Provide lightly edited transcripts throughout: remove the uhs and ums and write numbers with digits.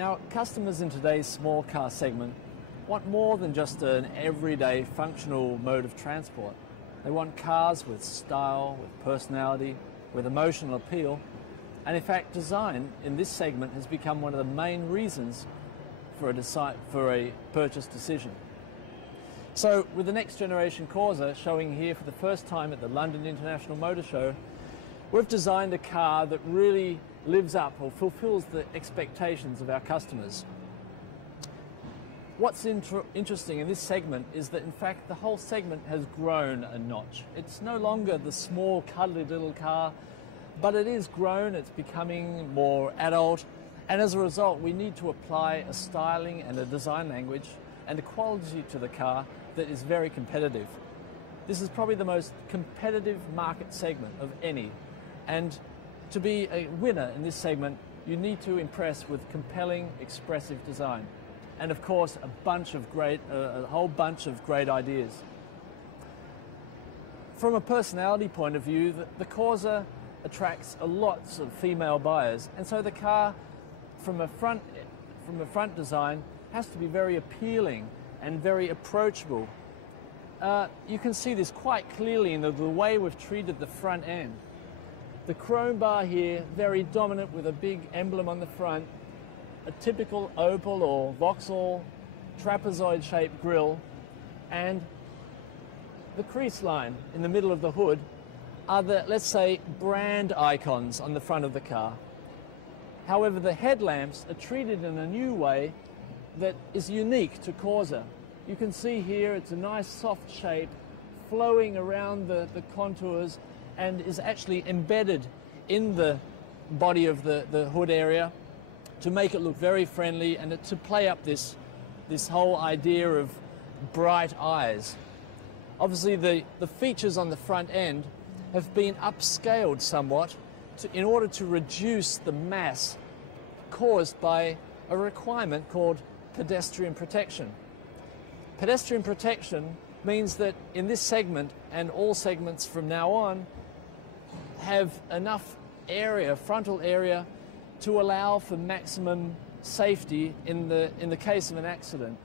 Now, customers in today's small car segment want more than just an everyday functional mode of transport. They want cars with style, with personality, with emotional appeal, and in fact design in this segment has become one of the main reasons for a purchase decision. So with the next generation Corsa showing here for the first time at the London International Motor Show, we've designed a car that really lives up or fulfills the expectations of our customers. What's interesting in this segment is that in fact the whole segment has grown a notch. It's no longer the small cuddly little car, but it is grown, it's becoming more adult, and as a result we need to apply a styling and a design language and a quality to the car that is very competitive. This is probably the most competitive market segment of any, and to be a winner in this segment you need to impress with compelling, expressive design. And of course, a whole bunch of great ideas. From a personality point of view, the Corsa attracts lots of female buyers, and so the car, from a front design, has to be very appealing and very approachable. You can see this quite clearly in the way we've treated the front end. The chrome bar here, very dominant with a big emblem on the front, a typical Opel or Vauxhall trapezoid-shaped grille, and the crease line in the middle of the hood are the, let's say, brand icons on the front of the car. However, the headlamps are treated in a new way that is unique to Corsa. You can see here it's a nice soft shape flowing around the contours and is actually embedded in the body of the hood area to make it look very friendly and to play up this whole idea of bright eyes. Obviously the features on the front end have been upscaled somewhat in order to reduce the mass caused by a requirement called pedestrian protection. Pedestrian protection means that in this segment and all segments from now on have enough area, frontal area, to allow for maximum safety in the case of an accident.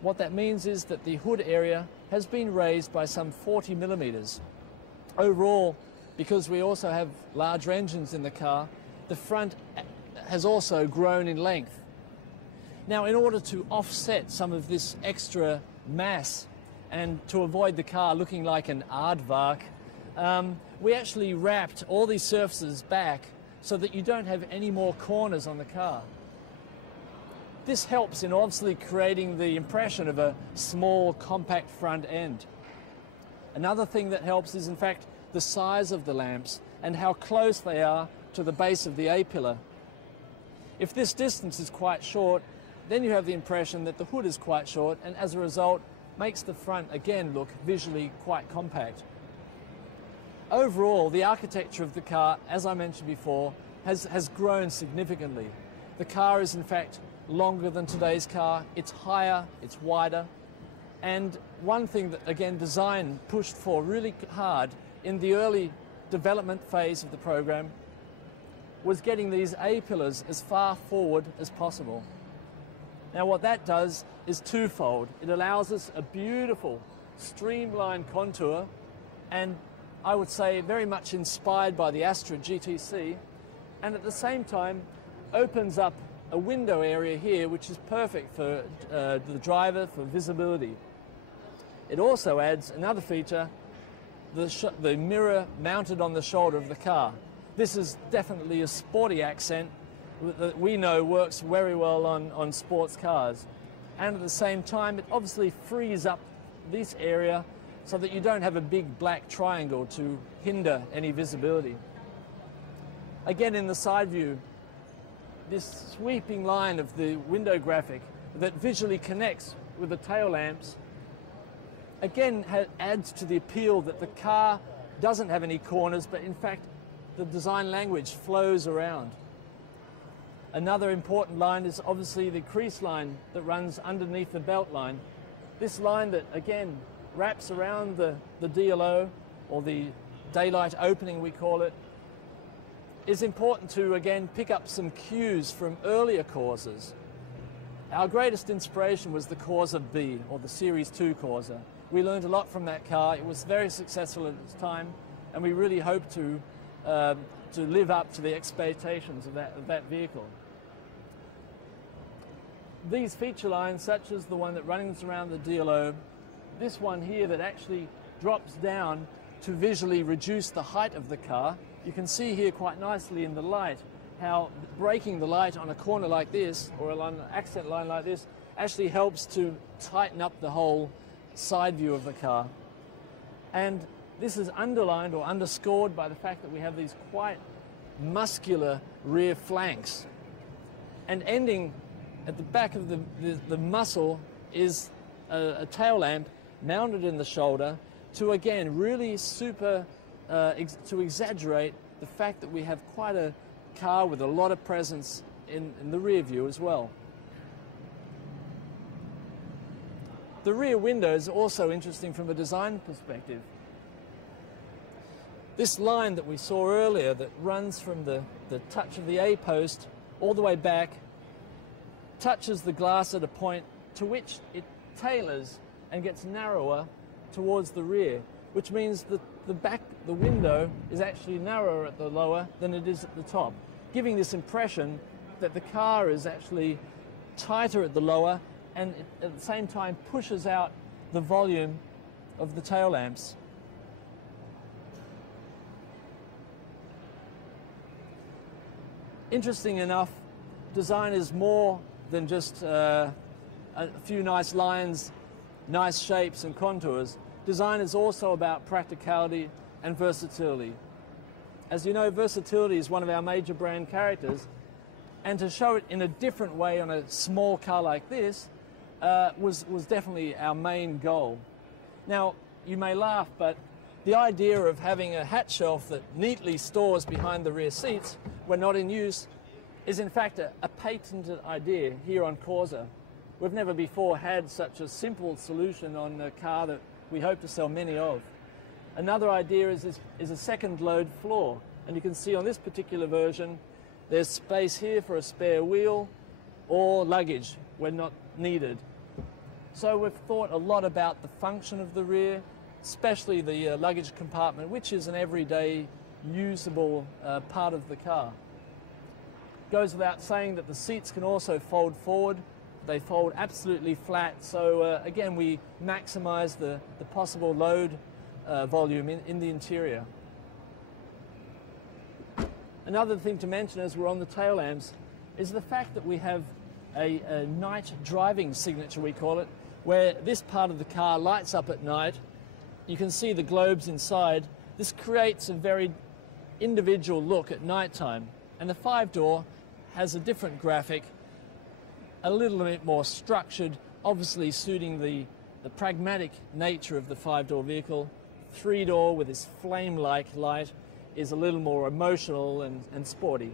What that means is that the hood area has been raised by some 40 millimeters. Overall, because we also have larger engines in the car, the front has also grown in length. Now, in order to offset some of this extra mass and to avoid the car looking like an aardvark, we actually wrapped all these surfaces back so that you don't have any more corners on the car. This helps in obviously creating the impression of a small, compact front end. Another thing that helps is, in fact, the size of the lamps and how close they are to the base of the A-pillar. If this distance is quite short, then you have the impression that the hood is quite short, and as a result makes the front again look visually quite compact. Overall, the architecture of the car, as I mentioned before, has grown significantly. The car is in fact longer than today's car, it's higher, it's wider, and one thing that again design pushed for really hard in the early development phase of the program was getting these A-pillars as far forward as possible. Now what that does is twofold. It allows us a beautiful streamlined contour, and I would say very much inspired by the Astra GTC, and at the same time opens up a window area here which is perfect for the driver for visibility. It also adds another feature, the mirror mounted on the shoulder of the car. This is definitely a sporty accent that we know works very well on sports cars, and at the same time it obviously frees up this area so that you don't have a big black triangle to hinder any visibility. Again, in the side view, this sweeping line of the window graphic that visually connects with the tail lamps again adds to the appeal that the car doesn't have any corners, but in fact the design language flows around. Another important line is obviously the crease line that runs underneath the belt line. This line that again wraps around the DLO, or the daylight opening we call it, is important to again pick up some cues from earlier Corsas. Our greatest inspiration was the Corsa B, or the Series 2 Corsa. We learned a lot from that car. It was very successful at its time, and we really hope to live up to the expectations of that vehicle. These feature lines, such as the one that runs around the DLO, this one here that actually drops down to visually reduce the height of the car. You can see here quite nicely in the light how breaking the light on a corner like this, or on an accent line like this, actually helps to tighten up the whole side view of the car. And this is underlined or underscored by the fact that we have these quite muscular rear flanks. And ending at the back of the muscle is a tail lamp mounted in the shoulder to, again, really to exaggerate the fact that we have quite a car with a lot of presence in the rear view as well. The rear window is also interesting from a design perspective. This line that we saw earlier that runs from the touch of the A post all the way back touches the glass at a point to which it tailors and gets narrower towards the rear, which means that the window is actually narrower at the lower than it is at the top, giving this impression that the car is actually tighter at the lower and at the same time pushes out the volume of the tail lamps. Interesting enough, design is more than just a few nice lines, nice shapes and contours. Design is also about practicality and versatility. As you know, versatility is one of our major brand characters, and to show it in a different way on a small car like this was definitely our main goal. Now, you may laugh, but the idea of having a hatch shelf that neatly stores behind the rear seats when not in use is in fact a patented idea here on Corsa. We've never before had such a simple solution on a car that we hope to sell many of. Another idea is a second load floor, and you can see on this particular version there's space here for a spare wheel or luggage when not needed. So we've thought a lot about the function of the rear, especially the luggage compartment, which is an everyday usable part of the car. Goes without saying that the seats can also fold forward. They fold absolutely flat, so again we maximize the possible load volume in the interior. Another thing to mention as we're on the tail lamps is the fact that we have a night driving signature, we call it, where this part of the car lights up at night. You can see the globes inside. This creates a very individual look at nighttime, and the 5-door has a different graphic, a little bit more structured, obviously suiting the pragmatic nature of the 5-door vehicle. 3-door with this flame-like light is a little more emotional and sporty.